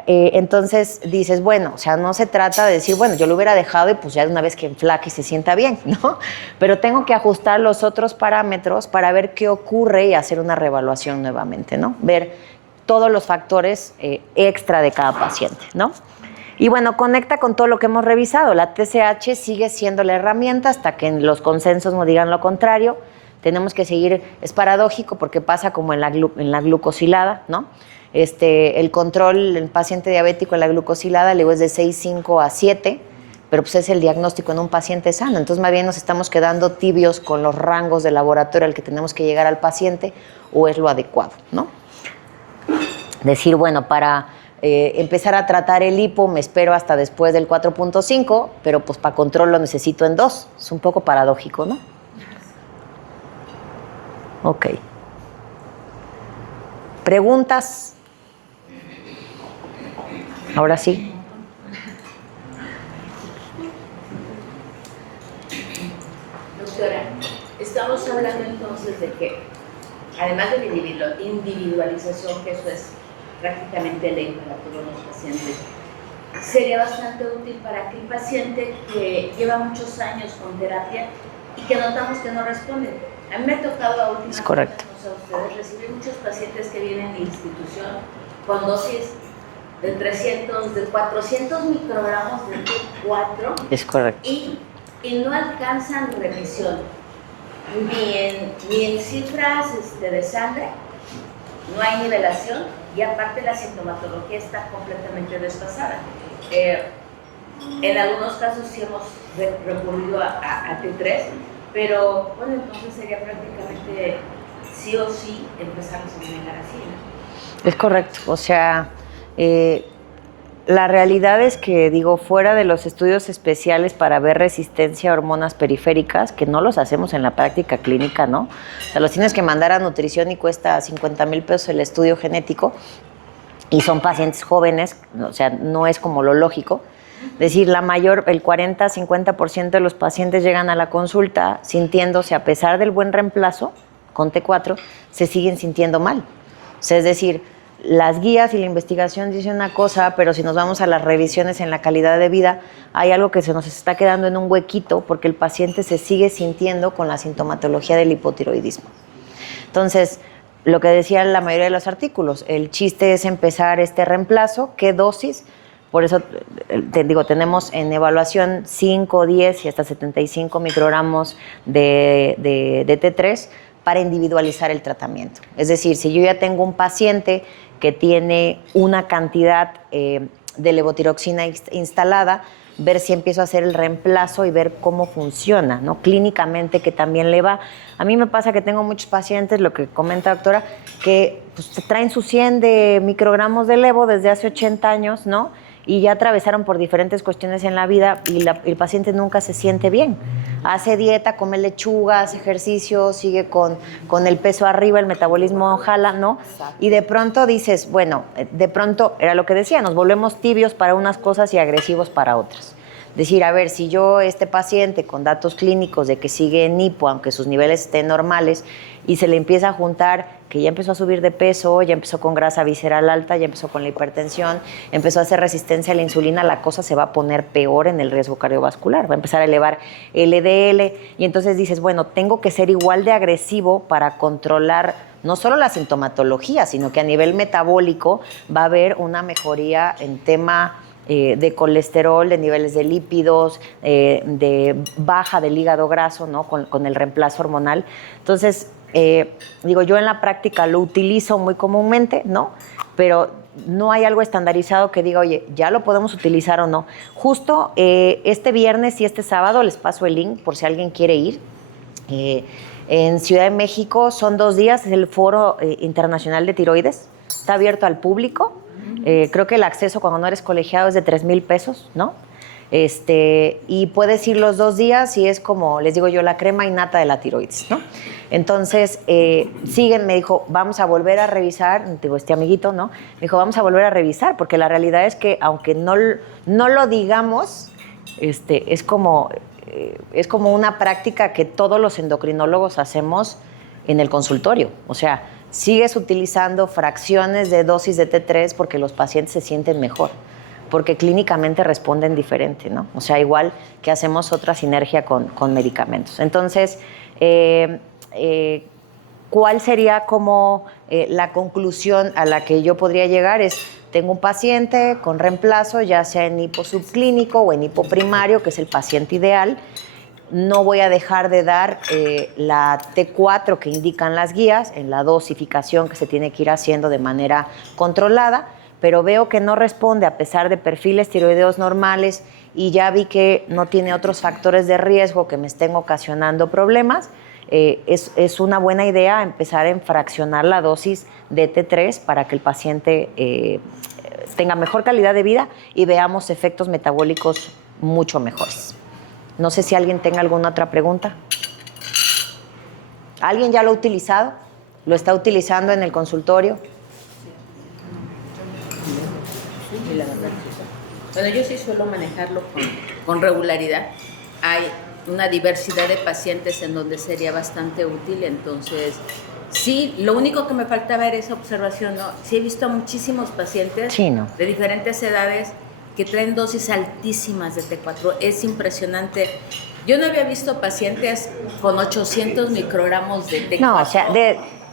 Entonces dices, bueno, o sea, no se trata de decir, bueno, yo lo hubiera dejado y pues ya de una vez que enflaque y se sienta bien, ¿no? Pero tengo que ajustar los otros parámetros para ver qué ocurre y hacer una reevaluación nuevamente, ¿no? Ver todos los factores extra de cada paciente, ¿no? Y bueno, conecta con todo lo que hemos revisado. La TSH sigue siendo la herramienta hasta que los consensos nos digan lo contrario. Tenemos que seguir, es paradójico porque pasa como en la glucosilada, ¿no? El control en paciente diabético en la glucosilada luego es de 6,5 a 7, pero pues es el diagnóstico en un paciente sano. Entonces más bien nos estamos quedando tibios con los rangos de laboratorio al que tenemos que llegar al paciente, o es lo adecuado, ¿no? Decir, bueno, para empezar a tratar el hipo me espero hasta después del 4.5, pero pues para control lo necesito en 2. Es un poco paradójico, ¿no? Ok. ¿Preguntas? Ahora sí. Doctora, estamos hablando entonces de que, además de la individualización, que eso es prácticamente ley para todos los pacientes, sería bastante útil para aquel paciente que lleva muchos años con terapia y que notamos que no responde. A mí me ha tocado a última Es correcto. a ustedes recibir muchos pacientes que vienen de institución con dosis de 400 microgramos de T4. Es correcto. Y no alcanzan remisión, ni en cifras de sangre, no hay nivelación, y aparte la sintomatología está completamente desfasada. En algunos casos sí hemos recurrido a T3, pero bueno, entonces sería prácticamente sí o sí empezamos a manejar así, ¿no? Es correcto, o sea, la realidad es que, digo, fuera de los estudios especiales para ver resistencia a hormonas periféricas, que no los hacemos en la práctica clínica, ¿no? O sea, los tienes que mandar a nutrición y cuesta 50,000 pesos el estudio genético, y son pacientes jóvenes, o sea, no es como lo lógico. Es decir, el 40-50% de los pacientes llegan a la consulta sintiéndose, a pesar del buen reemplazo con T4, se siguen sintiendo mal. O sea, es decir, las guías y la investigación dicen una cosa, pero si nos vamos a las revisiones en la calidad de vida, hay algo que se nos está quedando en un huequito porque el paciente se sigue sintiendo con la sintomatología del hipotiroidismo. Entonces, lo que decía la mayoría de los artículos, el chiste es empezar este reemplazo, ¿qué dosis? Por eso te digo, tenemos en evaluación 5, 10 y hasta 75 microgramos de T3 para individualizar el tratamiento. Es decir, si yo ya tengo un paciente que tiene una cantidad de levotiroxina instalada, ver si empiezo a hacer el reemplazo y ver cómo funciona, ¿no? Clínicamente, que también le va. A mí me pasa que tengo muchos pacientes, lo que comenta doctora, que pues, traen sus 100 de microgramos de levo desde hace 80 años, ¿no? Y ya atravesaron por diferentes cuestiones en la vida y el paciente nunca se siente bien. Hace dieta, come lechuga, hace ejercicio, sigue con el peso arriba, el metabolismo jala, ¿no? Y de pronto dices, bueno, de pronto, era lo que decía, nos volvemos tibios para unas cosas y agresivos para otras. Decir, a ver, si yo, este paciente con datos clínicos de que sigue en hipo, aunque sus niveles estén normales, y se le empieza a juntar que ya empezó a subir de peso, ya empezó con grasa visceral alta, ya empezó con la hipertensión, empezó a hacer resistencia a la insulina, la cosa se va a poner peor en el riesgo cardiovascular, va a empezar a elevar LDL, y entonces dices, bueno, tengo que ser igual de agresivo para controlar no solo la sintomatología, sino que a nivel metabólico va a haber una mejoría en tema de colesterol, de niveles de lípidos, de baja del hígado graso, ¿no? Con el reemplazo hormonal. Entonces, digo, yo en la práctica lo utilizo muy comúnmente, ¿no? Pero no hay algo estandarizado que diga, oye, ya lo podemos utilizar o no. Justo este viernes y este sábado les paso el link por si alguien quiere ir. En Ciudad de México son 2 días, es el Foro Internacional de Tiroides, está abierto al público. Creo que el acceso cuando no eres colegiado es de 3,000 pesos, ¿no? Y puedes ir los 2 días y es como, les digo yo, la crema innata de la tiroides, ¿no? Entonces, siguen, me dijo, vamos a volver a revisar, digo, este amiguito, ¿no? Me dijo, vamos a volver a revisar, porque la realidad es que, aunque no lo digamos, es como una práctica que todos los endocrinólogos hacemos en el consultorio. O sea, sigues utilizando fracciones de dosis de T3 porque los pacientes se sienten mejor, porque clínicamente responden diferente, ¿no? O sea, igual que hacemos otra sinergia con medicamentos. Entonces, ¿cuál sería como la conclusión a la que yo podría llegar? Es, tengo un paciente con reemplazo, ya sea en hipo subclínico o en hipo primario, que es el paciente ideal. No voy a dejar de dar la T4 que indican las guías en la dosificación que se tiene que ir haciendo de manera controlada, pero veo que no responde a pesar de perfiles tiroideos normales y ya vi que no tiene otros factores de riesgo que me estén ocasionando problemas. Es una buena idea empezar a fraccionar la dosis de T3 para que el paciente tenga mejor calidad de vida y veamos efectos metabólicos mucho mejores. No sé si alguien tenga alguna otra pregunta. ¿Alguien ya lo ha utilizado? ¿Lo está utilizando en el consultorio? Bueno, yo sí suelo manejarlo con regularidad. Hay una diversidad de pacientes en donde sería bastante útil, entonces sí, lo único que me faltaba era esa observación, ¿no? Sí he visto a muchísimos pacientes de diferentes edades que traen dosis altísimas de T4. Es impresionante. Yo no había visto pacientes con 800 microgramos de T4. No, o sea,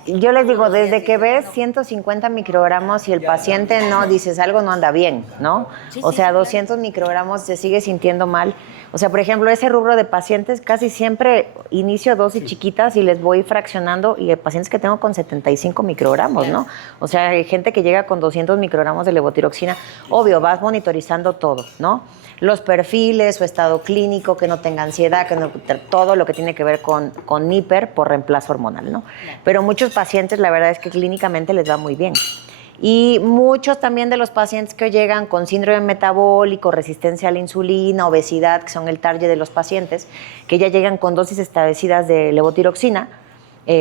yo les digo, desde que ves 150 microgramos y el paciente no, dices, algo no anda bien, ¿no? O sea, 200 microgramos se sigue sintiendo mal. O sea, por ejemplo, ese rubro de pacientes, casi siempre inicio dosis chiquitas y les voy fraccionando, y hay pacientes que tengo con 75 microgramos, ¿no? O sea, hay gente que llega con 200 microgramos de levotiroxina. Obvio, vas monitorizando todo, ¿no? Los perfiles, su estado clínico, que no tenga ansiedad, que no, todo lo que tiene que ver con hiper por reemplazo hormonal, ¿no? Pero muchos pacientes, la verdad es que clínicamente les va muy bien. Y muchos también de los pacientes que llegan con síndrome metabólico, resistencia a la insulina, obesidad, que son el target de los pacientes, que ya llegan con dosis establecidas de levotiroxina,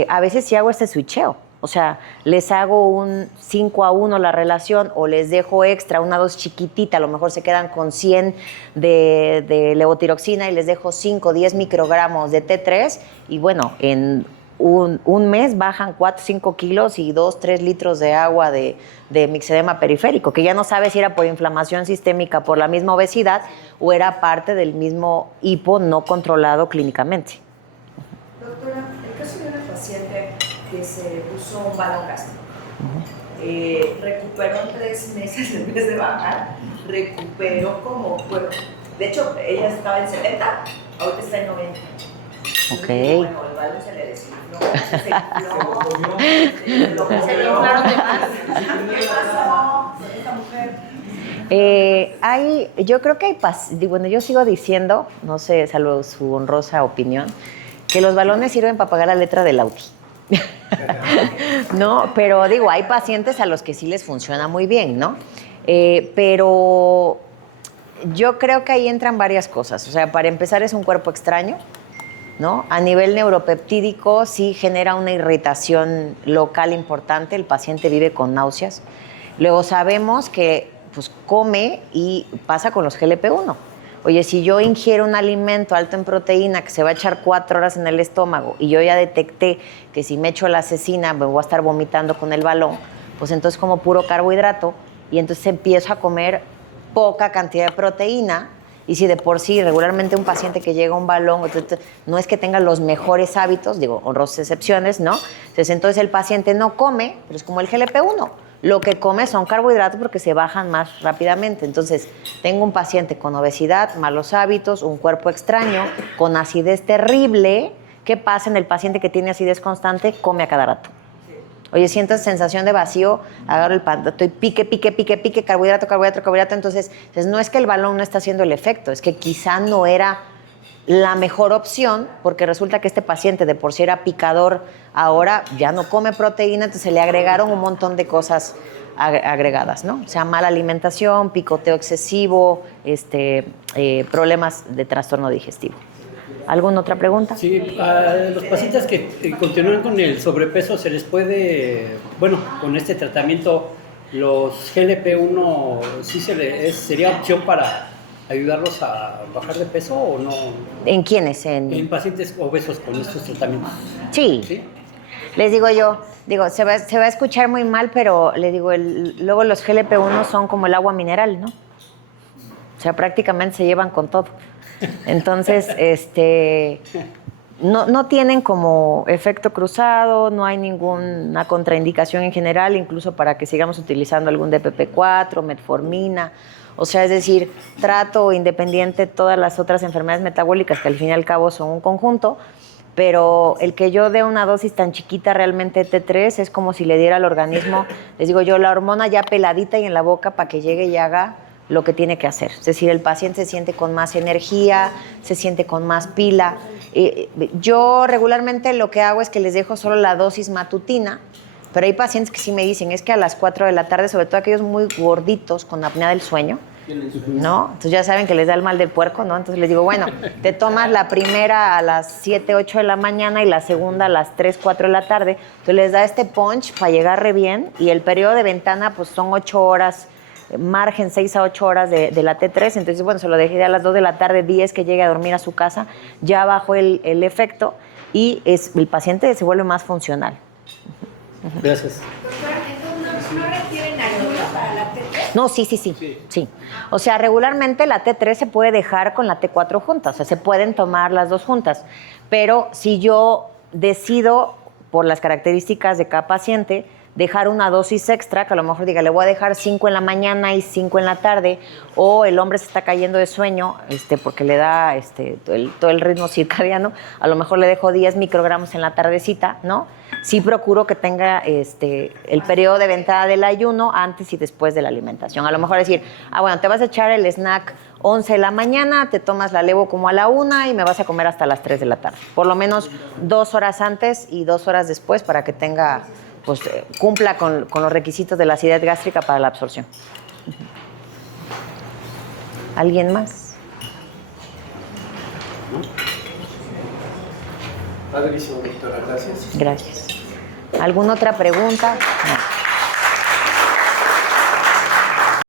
a veces sí hago este switcheo. O sea, les hago un 5-1 la relación o les dejo extra una dosis chiquitita, a lo mejor se quedan con 100 de levotiroxina y les dejo 5-10 microgramos de T3 y bueno, en un mes bajan 4 o 5 kilos y 2, 3 litros de agua de mixedema periférico, que ya no sabes si era por inflamación sistémica, por la misma obesidad, o era parte del mismo hipo no controlado clínicamente. Doctora, el caso de una paciente que se puso un balón gástrico, recuperó en 3 meses en vez de bajar, recuperó como cuerpo. De hecho, ella estaba en 70, ahorita está en 90. Ok. Bueno, el balón se le desinfló, Se le inflaron de más. ¿Qué pasó con esta mujer? Yo creo que bueno, yo sigo diciendo, no sé, salvo su honrosa opinión, que los balones sirven para pagar la letra del Audi. No, pero digo, hay pacientes a los que sí les funciona muy bien, ¿no? Pero yo creo que ahí entran varias cosas. O sea, para empezar es un cuerpo extraño, ¿no? A nivel neuropeptídico sí genera una irritación local importante, el paciente vive con náuseas. Luego sabemos que pues, come y pasa con los GLP-1. Oye, si yo ingiero un alimento alto en proteína que se va a echar 4 horas en el estómago y yo ya detecté que si me echo la cecina me voy a estar vomitando con el balón, pues entonces como puro carbohidrato y entonces empiezo a comer poca cantidad de proteína. Y si de por sí regularmente un paciente que llega a un balón no es que tenga los mejores hábitos, digo, honrosas excepciones, ¿no? Entonces el paciente no come, pero es como el GLP-1. Lo que come son carbohidratos porque se bajan más rápidamente. Entonces, tengo un paciente con obesidad, malos hábitos, un cuerpo extraño, con acidez terrible. ¿Qué pasa en el paciente que tiene acidez constante? Come a cada rato. Oye, siento sensación de vacío, agarro el pan, estoy pique, carbohidrato. Entonces, no es que el balón no está haciendo el efecto, es que quizá no era la mejor opción, porque resulta que este paciente de por sí era picador, ahora ya no come proteína, entonces le agregaron un montón de cosas agregadas, ¿no? O sea, mala alimentación, picoteo excesivo, problemas de trastorno digestivo. ¿Alguna otra pregunta? Sí, a los pacientes que continúan con el sobrepeso, ¿se les puede, bueno, con este tratamiento, los GLP-1 sí sería opción para ayudarlos a bajar de peso o no? ¿En quiénes? En pacientes obesos con estos tratamientos. Sí. ¿Sí? Les digo yo, se va a escuchar muy mal, pero les digo, luego los GLP-1 son como el agua mineral, ¿no? O sea, prácticamente se llevan con todo. Entonces, no tienen como efecto cruzado, no hay ninguna contraindicación en general, incluso para que sigamos utilizando algún DPP-4, metformina. O sea, es decir, trato independiente de todas las otras enfermedades metabólicas que al fin y al cabo son un conjunto, pero el que yo dé una dosis tan chiquita realmente T3 es como si le diera al organismo, les digo yo, la hormona ya peladita y en la boca para que llegue y haga lo que tiene que hacer. Es decir, el paciente se siente con más energía, se siente con más pila. Yo regularmente lo que hago es que les dejo solo la dosis matutina, pero hay pacientes que sí me dicen, es que a las 4 de la tarde, sobre todo aquellos muy gorditos con apnea del sueño, ¿no? Entonces ya saben que les da el mal del puerco, ¿no? Entonces les digo, bueno, te tomas la primera a las 7, 8 de la mañana y la segunda a las 3, 4 de la tarde. Entonces les da este punch para llegar re bien y el periodo de ventana pues son 8 horas, margen 6 a 8 horas de la T3. Entonces, bueno, se lo dejé a las 2 de la tarde, 10 que llegue a dormir a su casa, ya bajó el efecto y el paciente se vuelve más funcional. Gracias. Doctora, entonces no requieren ayuda para la T3. No, sí. O sea, regularmente la T3 se puede dejar con la T4 juntas, o sea, se pueden tomar las dos juntas. Pero si yo decido, por las características de cada paciente, dejar una dosis extra, que a lo mejor diga, le voy a dejar 5 en la mañana y 5 en la tarde, o el hombre se está cayendo de sueño porque le da todo el ritmo circadiano, a lo mejor le dejo 10 microgramos en la tardecita, ¿no? Sí procuro que tenga el periodo de ventana del ayuno antes y después de la alimentación. A lo mejor decir, bueno, te vas a echar el snack 11 de la mañana, te tomas la levo como a la 1 y me vas a comer hasta las 3 de la tarde. Por lo menos 2 horas antes y 2 horas después para que tenga, pues cumpla con los requisitos de la acidez gástrica para la absorción. ¿Alguien más? Padrísimo, doctora, gracias. Gracias. ¿Alguna otra pregunta? No.